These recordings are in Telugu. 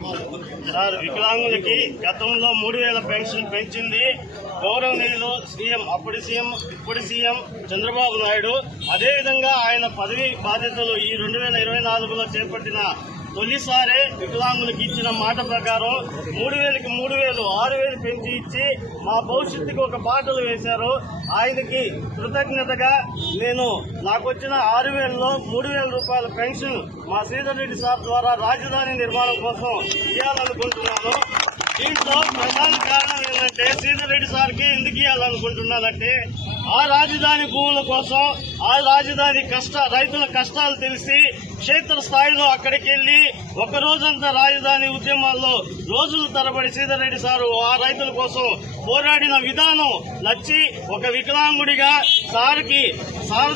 సార్, వికలాంగులకి గతంలో 3000 పెన్షన్ పెంచింది గౌరవనీయులు సీఎం, అప్పటి సీఎం ఇప్పటి సీఎం చంద్రబాబు నాయుడు. అదేవిధంగా ఆయన పదవి బాధ్యతలు ఈ 2024లో చేపట్టిన తొలిసారే వికలాంగులకు ఇచ్చిన మాట ప్రకారం 3000కి 3000 6000 పెంచి ఇచ్చి మా భవిష్యత్తుకి ఒక బాటలు వేశారు. ఆయనకి కృతజ్ఞతగా నేను నాకు వచ్చిన 6000లో 3000 రూపాయల పెన్షన్ మా శ్రీధర్ రెడ్డి సార్ ద్వారా రాజధాని నిర్మాణం కోసం ఇవ్వాలనుకుంటున్నాను. దీంట్లో ప్రధాన కారణం ఏంటంటే శ్రీధర్ రెడ్డి సార్కి ఎందుకు ఇవ్వాలనుకుంటున్నానంటే ఆ రాజధాని భూముల కోసం ఆ రాజధాని రైతుల కష్టాలు తెలిసి క్షేత్ర స్థాయిలో అక్కడికి వెళ్లి ఒక రోజంతా రాజధాని ఉద్యమాల్లో రోజుల తరబడి శ్రీధర్ రెడ్డి సారు ఆ రైతుల కోసం పోరాడిన విధానం నచ్చి ఒక వికలాంగుడిగా సార్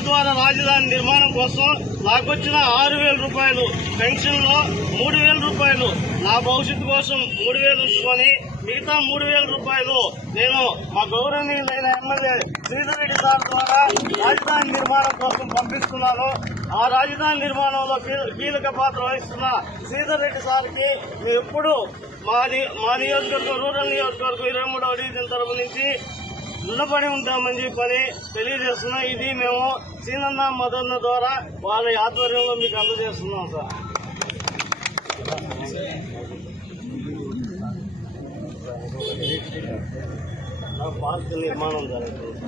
ద్వారా రాజధాని నిర్మాణం కోసం నాకు వచ్చిన 6000 రూపాయలు పెన్షన్ లో 3000 రూపాయలు నా భవిష్యత్తు కోసం 3000 ఉంచుకొని మిగతా 3000 రూపాయలు నేను మా గౌరవనీయులైన ఎమ్మెల్యే శ్రీధర్ రెడ్డి సార్ ద్వారా రాజధాని నిర్మాణం కోసం పంపిస్తున్నాను. ఆ రాజధాని నిర్మాణంలో కీలక పాత్ర వహిస్తున్న శ్రీధర్ రెడ్డి సార్కి మేము ఎప్పుడు మా నియోజకవర్గం రూరల్ నియోజకవర్గం 23వ డివిజన్ తరపు నుంచి రుణపడి ఉంటామని చెప్పని తెలియజేస్తున్నాం. ఇది మేము సీనన్న మదన్న ద్వారా వాళ్ళ ఆధ్వర్యంలో మీకు అందజేస్తున్నాం సార్. పార్క్ నిర్మాణం జరుగుతుంది.